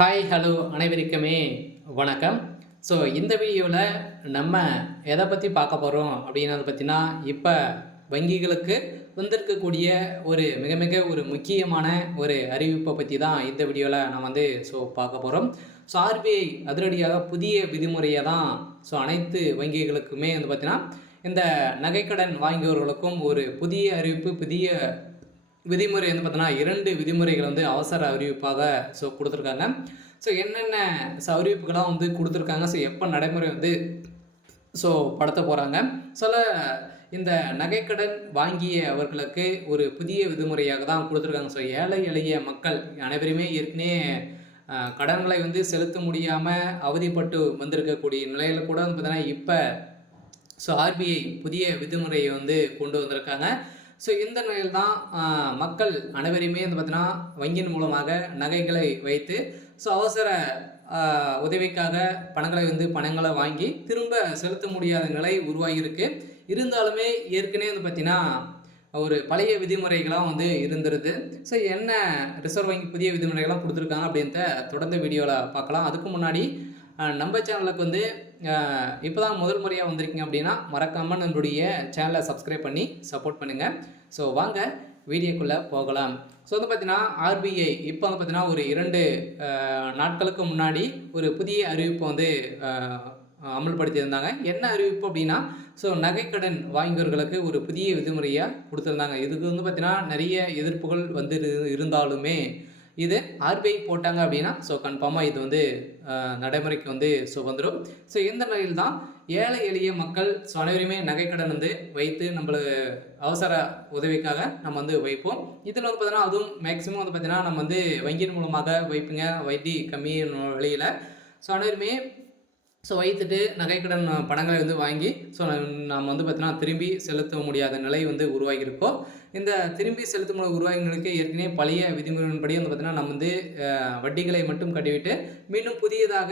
Hi hello அனைவருக்குமே வணக்கம். So இந்த வீடியோவில் நம்ம எதை பற்றி பார்க்க போகிறோம் அப்படின்னது பார்த்தீங்கன்னா, இப்போ வங்கிகளுக்கு வந்திருக்கக்கூடிய ஒரு மிக மிக ஒரு முக்கியமான ஒரு அறிவிப்பை பற்றி தான் இந்த வீடியோவில் நான் பார்க்க போகிறோம். ஸோ ஆர்பிஐ அதிரடியாக புதிய விதிமுறையை தான் அனைத்து வங்கிகளுக்குமே பார்த்தீங்கன்னா, இந்த நகைக்கடன் வாங்கியவர்களுக்கும் ஒரு புதிய அறிவிப்பு, புதிய விதிமுறை பார்த்தோன்னா 2 விதிமுறைகள் அவசர அறிவிப்பாக குடுத்துருக்காங்க. என்னென்ன அறிவிப்புகள்லாம் குடுத்துருக்காங்க, எப்போ நடைமுறை படுத்த போகிறாங்க. சில இந்த நகைக்கடன் வாங்கியவர்களுக்கு ஒரு புதிய விதிமுறையாக தான் குடுத்துருக்காங்க. ஏழை எளிய மக்கள் அனைவருமே ஏற்கனவே கடன்களை செலுத்த முடியாமல் அவதிப்பட்டு வந்திருக்கக்கூடிய நிலையில் கூட பார்த்தீங்கன்னா, இப்போ ஆர்பிஐ புதிய விதிமுறையை கொண்டு வந்திருக்காங்க. இந்த நிலையில் தான் மக்கள் அனைவரையுமே பார்த்தீங்கன்னா, வங்கியின் மூலமாக நகைகளை வைத்து அவசர உதவிக்காக பணங்களை வாங்கி திரும்ப செலுத்த முடியாத நிலை உருவாகியிருக்கு. இருந்தாலுமே ஏற்கனவே பார்த்தீங்கன்னா, ஒரு பழைய விதிமுறைகளாக இருந்துருது. என்ன ரிசர்வ் வங்கி புதிய விதிமுறைகள்லாம் கொடுத்துருக்காங்க அப்படின்றத தொடர்ந்து வீடியோவில் பார்க்கலாம். அதுக்கு முன்னாடி நம்ம சேனலுக்கு இப்போ தான் முதல் முறையாக வந்திருக்கீங்க அப்படின்னா மறக்காமல் நம்மளுடைய சேனலை சப்ஸ்கிரைப் பண்ணி சப்போர்ட் பண்ணுங்கள். வாங்க வீடியோக்குள்ளே போகலாம். பார்த்தீங்கன்னா, ஆர்பிஐ இப்போ பார்த்தீங்கன்னா ஒரு 2 நாட்களுக்கு முன்னாடி ஒரு புதிய அறிவிப்பு அமல்படுத்தியிருந்தாங்க. என்ன அறிவிப்பு அப்படின்னா, நகைக்கடன் வாங்கியவர்களுக்கு ஒரு புதிய விதிமுறையாக கொடுத்துருந்தாங்க. இதுக்கு பார்த்தீங்கன்னா நிறைய எதிர்ப்புகள் இருந்தாலுமே இது ஆர்பிஐ போட்டாங்க அப்படின்னா கன்ஃபார்மாக இது நடைமுறைக்கு வந்துடும். இந்த நிலையில் தான் ஏழை எளிய மக்கள் அனைவருமே நகைக்கடன் வைத்து நம்மளுக்கு அவசர உதவிக்காக நம்ம வைப்போம். இதில் பார்த்தீங்கன்னா, அதுவும் மேக்ஸிமம் பார்த்தீங்கன்னா நம்ம வங்கியின் மூலமாக வைப்புங்க, வட்டி கம்மி விலையில் அனைவருமே வைத்துட்டு நகைக்கடன் பணங்களை வாங்கி நம்ம பார்த்தீங்கன்னா திரும்பி செலுத்த முடியாத நிலை உருவாகியிருக்கோம். இந்த திரும்பி செலுத்தும் உருவாகிகளுக்கு ஏற்கனவே பழைய விதிமுறையின்படி பார்த்தீங்கன்னா, நம்ம வட்டிகளை மட்டும் கட்டிவிட்டு மீண்டும் புதியதாக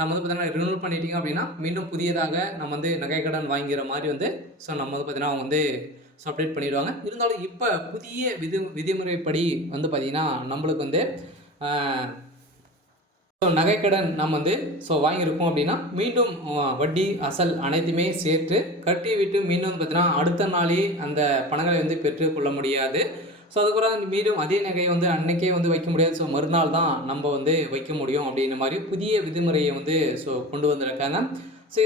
நம்ம பார்த்தீங்கன்னா ரினியூவல் பண்ணிட்டீங்க அப்படின்னா மீண்டும் புதியதாக நம்ம நகைக்கடன் வாங்கிற மாதிரி நம்ம பார்த்தீங்கன்னா அவங்க அப்டேட் பண்ணிடுவாங்க. இருந்தாலும் இப்போ புதிய விதிமுறைப்படி பார்த்தீங்கன்னா நம்மளுக்கு நகைக்கடன் நம்ம வாங்கியிருக்கோம் அப்படின்னா மீண்டும் வட்டி அசல் அனைத்துமே சேர்த்து கட்டிவிட்டு மீண்டும் பார்த்தீங்கன்னா அடுத்த நாளே அந்த பணங்களை பெற்றுக்கொள்ள முடியாது. அதுக்கப்புறம் மீண்டும் அதே நகையை அன்னைக்கே வைக்க முடியாது. மறுநாள் தான் நம்ம வைக்க முடியும் அப்படின்ற மாதிரி புதிய விதிமுறையை கொண்டு வந்திருக்காங்க.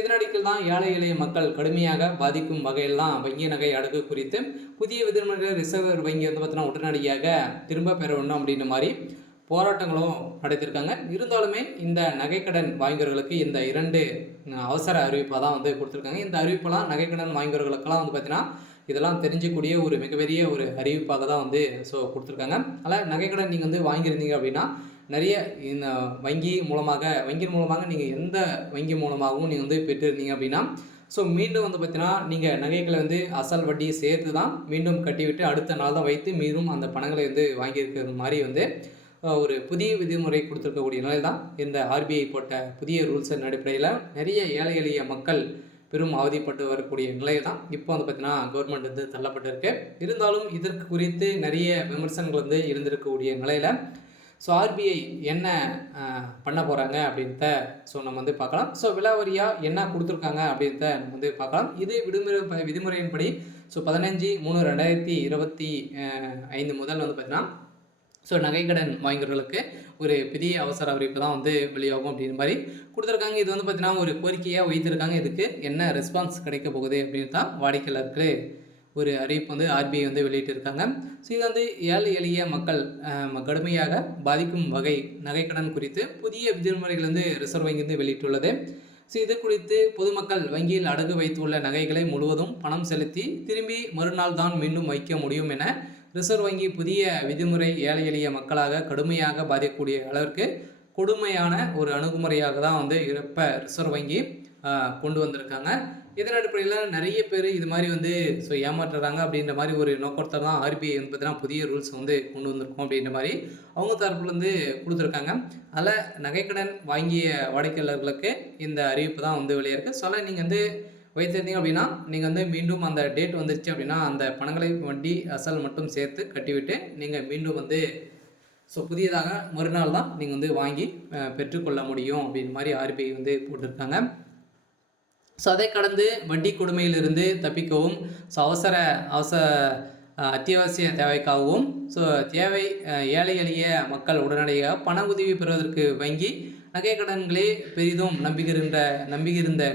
இதனடிக்கில் தான் ஏழை எளிய மக்கள் கடுமையாக பாதிக்கும் வகையில் தான் வங்கி நகை அடகு குறித்து புதிய விதிமுறைகளை ரிசர்வ் வங்கி பார்த்தீங்கன்னா உடனடியாக திரும்ப பெற வேண்டும் அப்படின்ற மாதிரி போராட்டங்களும் நடத்தியிருக்காங்க. இருந்தாலுமே இந்த நகைக்கடன் வாங்கியவர்களுக்கு இந்த 2 அவசர அறிவிப்பாக தான் கொடுத்துருக்காங்க. இந்த அறிவிப்பெல்லாம் நகைக்கடன் வாங்கியவர்களுக்கெல்லாம் பார்த்தீங்கன்னா இதெல்லாம் தெரிஞ்சக்கூடிய ஒரு மிகப்பெரிய ஒரு அறிவிப்பாக தான் கொடுத்துருக்காங்க. அதில் நகைக்கடன் நீங்கள் வாங்கியிருந்தீங்க அப்படின்னா நிறைய இந்த வங்கியின் மூலமாக நீங்கள் எந்த வங்கி மூலமாகவும் நீங்கள் பெற்றிருந்தீங்க அப்படின்னா மீண்டும் பார்த்தீங்கன்னா நீங்கள் நகைகளை அசல் வட்டி சேர்த்து தான் மீண்டும் கட்டிவிட்டு அடுத்த நாள் தான் வைத்து மீண்டும் அந்த பணங்களை வாங்கியிருக்கிற மாதிரி ஒரு புதிய விதிமுறை கொடுத்துருக்கக்கூடிய நிலை தான் இந்த ஆர்பிஐ போட்ட புதிய ரூல்ஸின் அடிப்படையில் நிறைய ஏழை எளிய மக்கள் பெரும் அவதிப்பட்டு வரக்கூடிய நிலையை தான் இப்போ பார்த்தீங்கன்னா கவர்மெண்ட் தள்ளப்பட்டிருக்கு. இருந்தாலும் இதற்கு குறித்து நிறைய விமர்சனங்கள் இருந்திருக்கக்கூடிய நிலையில் ஆர்பிஐ என்ன பண்ண போகிறாங்க அப்படின்றத நம்ம பார்க்கலாம். விலாவரியாக என்ன கொடுத்துருக்காங்க அப்படின்றத நம்ம பார்க்கலாம். இது விதிமுறையின்படி 15/3/2025 முதல் பார்த்தீங்கன்னா நகைக்கடன் வாங்கியவர்களுக்கு ஒரு பெரிய அவசர அறிவிப்பு தான் வெளியாகும் அப்படின்ற மாதிரி கொடுத்துருக்காங்க. இது பார்த்தீங்கன்னா ஒரு கோரிக்கையாக வைத்திருக்காங்க. இதுக்கு என்ன ரெஸ்பான்ஸ் கிடைக்க போகுது அப்படின்னு தான் வாடிக்கையாளருக்கு ஒரு அறிவிப்பு ஆர்பிஐ வெளியிட்டிருக்காங்க. இது ஏழை எளிய மக்கள் கடுமையாக பாதிக்கும் வகை நகைக்கடன் குறித்து புதிய விதிமுறைகள் ரிசர்வ் வங்கி வெளியிட்டுள்ளது. இது குறித்து பொதுமக்கள் வங்கியில் அடகு வைத்துள்ள நகைகளை முழுவதும் பணம் செலுத்தி திரும்பி மறுநாள் தான் மீண்டும் வைக்க முடியும் என ரிசர்வ் வங்கி புதிய விதிமுறை ஏழை எளிய மக்களாக கடுமையாக பாதிக்கக்கூடிய அளவிற்கு கொடுமையான ஒரு அணுகுமுறையாக தான் இப்போ ரிசர்வ் வங்கி கொண்டு வந்திருக்காங்க. இதன் அடிப்படையில் நிறைய பேர் இது மாதிரி ஏமாற்றுறாங்க அப்படின்ற மாதிரி ஒரு நோக்கத்தில் தான் ஆர்பிஐ பார்த்தீங்கன்னா புதிய ரூல்ஸ் கொண்டு வந்திருக்கோம் அப்படின்ற மாதிரி அவங்க தரப்புலேருந்து கொடுத்துருக்காங்க. அதில் நகைக்கடன் வாங்கிய வாடிக்கையாளர்களுக்கு இந்த அறிவிப்பு தான் வெளியாக நீங்கள் வைத்திருந்தீங்க அப்படின்னா நீங்கள் மீண்டும் அந்த டேட் வந்துருச்சு அப்படின்னா அந்த பணங்களை வட்டி அசல் மட்டும் சேர்த்து கட்டிவிட்டு நீங்கள் மீண்டும் ஸோ புதியதாக மறுநாள் தான் நீங்கள் வந்து வாங்கி பெற்றுக்கொள்ள முடியும் அப்படின்ற மாதிரி ஆர்பிஐ வந்து போட்டிருக்காங்க. ஸோ அதை கடந்து வட்டி கொடுமையிலிருந்து தப்பிக்கவும், ஸோ அவசர அத்தியாவசிய தேவைக்காகவும், ஸோ ஏழை எளிய மக்கள் உடனடியாக பண உதவி பெறுவதற்கு வங்கி நகை கடன்களே பெரிதும் நம்பியிருந்த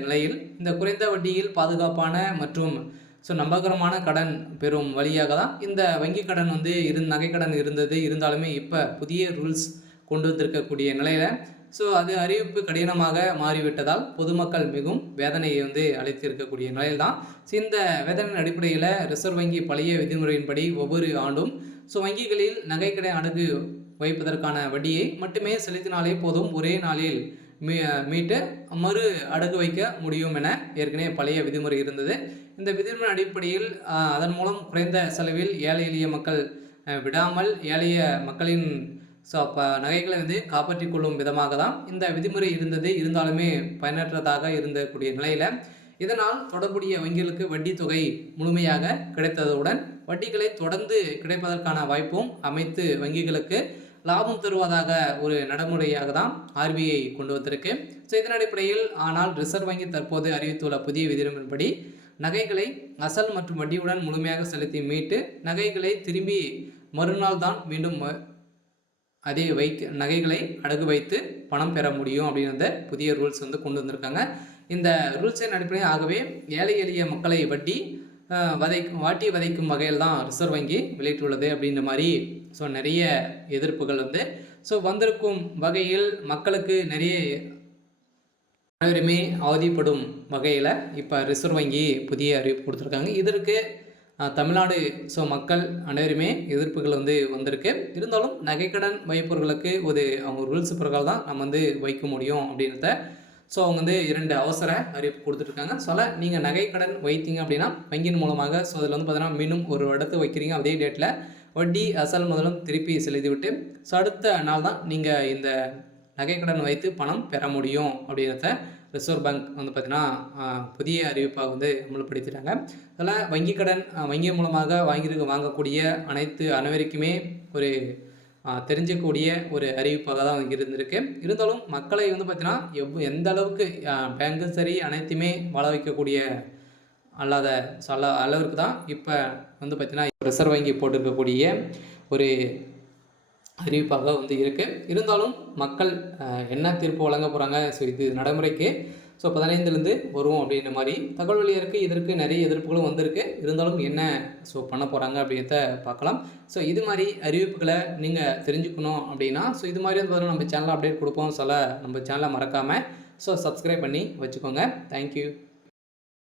நிலையில் இந்த குறைந்த வட்டியில் பாதுகாப்பான மற்றும் ஸோ நம்பகரமான கடன் பெறும் வழியாக தான் இந்த வங்கி கடன் வந்து நகை கடன் இருந்தது. இருந்தாலுமே இப்போ புதிய ரூல்ஸ் கொண்டு வந்திருக்கக்கூடிய நிலையில் ஸோ அது அறிவிப்பு கடினமாக மாறிவிட்டதால் பொதுமக்கள் மிகவும் வேதனையை வந்து அளித்திருக்கக்கூடிய நிலையில் தான். ஸோ இந்த வேதனையின் அடிப்படையில் ரிசர்வ் வங்கி பழைய விதிமுறையின்படி ஒவ்வொரு ஆண்டும் ஸோ வங்கிகளில் நகைக்கடன் அடகு வைப்பதற்கான வட்டியை மட்டுமே செலுத்தினாலே போதும், ஒரே நாளில் மீட்டு மறு அடகு வைக்க முடியும் என ஏற்கனவே பழைய விதிமுறை இருந்தது. இந்த விதிமுறை அடிப்படையில் அதன் மூலம் குறைந்த செலவில் ஏழை எளிய மக்கள் விடாமல் ஏழைய மக்களின் ஸோ அப்போ நகைகளை வந்து காப்பாற்றி கொள்ளும் விதமாக தான் இந்த விதிமுறை இருந்தது. இருந்தாலுமே பயனற்றதாக இருந்தக்கூடிய நிலையில் இதனால் தொடர்புடைய வங்கிகளுக்கு வட்டி தொகை முழுமையாக கிடைத்ததுடன் வட்டிகளை தொடர்ந்து கிடைப்பதற்கான வாய்ப்பும் அமைத்து வங்கிகளுக்கு லாபம் தருவதாக ஒரு நடைமுறையாக தான் ஆர்பிஐ கொண்டு வந்திருக்கு. ஸோ இதன் அடிப்படையில் ஆனால் ரிசர்வ் வங்கி தற்போது அறிவித்துள்ள புதிய விதிமுறையின்படி நகைகளை அசல் மற்றும் வட்டியுடன் முழுமையாக செலுத்தி மீட்டு நகைகளை திரும்பி மறுநாள் தான் மீண்டும் அதே நகைகளை அடகு வைத்து பணம் பெற முடியும் அப்படின்ற புதிய ரூல்ஸ் வந்து கொண்டு வந்திருக்காங்க. இந்த ரூல்ஸின் அடிப்படையில் ஆகவே ஏழை எளிய மக்களை வாட்டி வதைக்கும் வகையில் தான் ரிசர்வ் வங்கி வெளியிட்டுள்ளது அப்படின்ற மாதிரி ஸோ நிறைய எதிர்ப்புகள் வந்து ஸோ வந்திருக்கும் வகையில் மக்களுக்கு நிறைய அனைவருமே அவதிப்படும் வகையில் இப்போ ரிசர்வ் வங்கி புதிய அறிவிப்பு கொடுத்துருக்காங்க. இதற்கு தமிழ்நாடு ஸோ மக்கள் அனைவருமே எதிர்ப்புகள் வந்து வந்திருக்கு. இருந்தாலும் நகைக்கடன் வைப்பவர்களுக்கு அவங்க ரூல்ஸ் பிரகாரம் தான் நம்ம வந்து வைக்க முடியும் அப்படின்றத ஸோ அவங்க வந்து 2 அவசர அறிவிப்பு கொடுத்துட்ருக்காங்க. ஸோ நீங்கள் நகைக்கடன் வைத்தீங்க அப்படின்னா வங்கியின் மூலமாக ஸோ அதில் வந்து பார்த்தீங்கன்னா மீண்டும் ஒரு இடத்து வைக்கிறீங்க, அதே டேட்டில் வட்டி அசல் முதலும் திருப்பி செலுத்திவிட்டு ஸோ அடுத்த நாள் தான் நீங்கள் இந்த நகைக்கடன் வைத்து பணம் பெற முடியும் அப்படின்றத ரிசர்வ் பேங்க் வந்து பார்த்திங்கன்னா புதிய அறிவிப்பாக வந்து அமல்படுத்திட்டாங்க. அதில் வங்கி மூலமாக வாங்கக்கூடிய அனைவருக்குமே ஒரு தெரிஞ்சக்கூடிய ஒரு அறிவிப்பாக தான் இருந்திருக்கு. இருந்தாலும் மக்களை வந்து பார்த்திங்கன்னா எந்த அளவுக்கு பேங்கும் சரி அனைத்துமே வாழ வைக்கக்கூடிய அளவிற்கு தான் இப்போ வந்து பார்த்திங்கன்னா ரிசர்வ் வங்கி போட்டிருக்கக்கூடிய ஒரு அறிவிப்பாக வந்து இருக்குது. இருந்தாலும் மக்கள் என்ன தீர்ப்பு வழங்க போகிறாங்க, ஸோ இது நடைமுறைக்கு ஸோ 15லேருந்து வரும் அப்படின்ற மாதிரி தகவல் வெளியாக இருக்குது. இதற்கு நிறைய எதிர்ப்புகளும் வந்திருக்கு. இருந்தாலும் என்ன ஸோ பண்ண போகிறாங்க அப்படின்றத பார்க்கலாம். ஸோ இது மாதிரி அறிவிப்புகளை நீங்கள் தெரிஞ்சுக்கணும் அப்படின்னா ஸோ இது மாதிரி வந்து நம்ம சேனலில் அப்டேட் கொடுப்போம். நம்ம சேனலை மறக்காமல் ஸோ சப்ஸ்கிரைப் பண்ணி வச்சுக்கோங்க. தேங்க்யூ.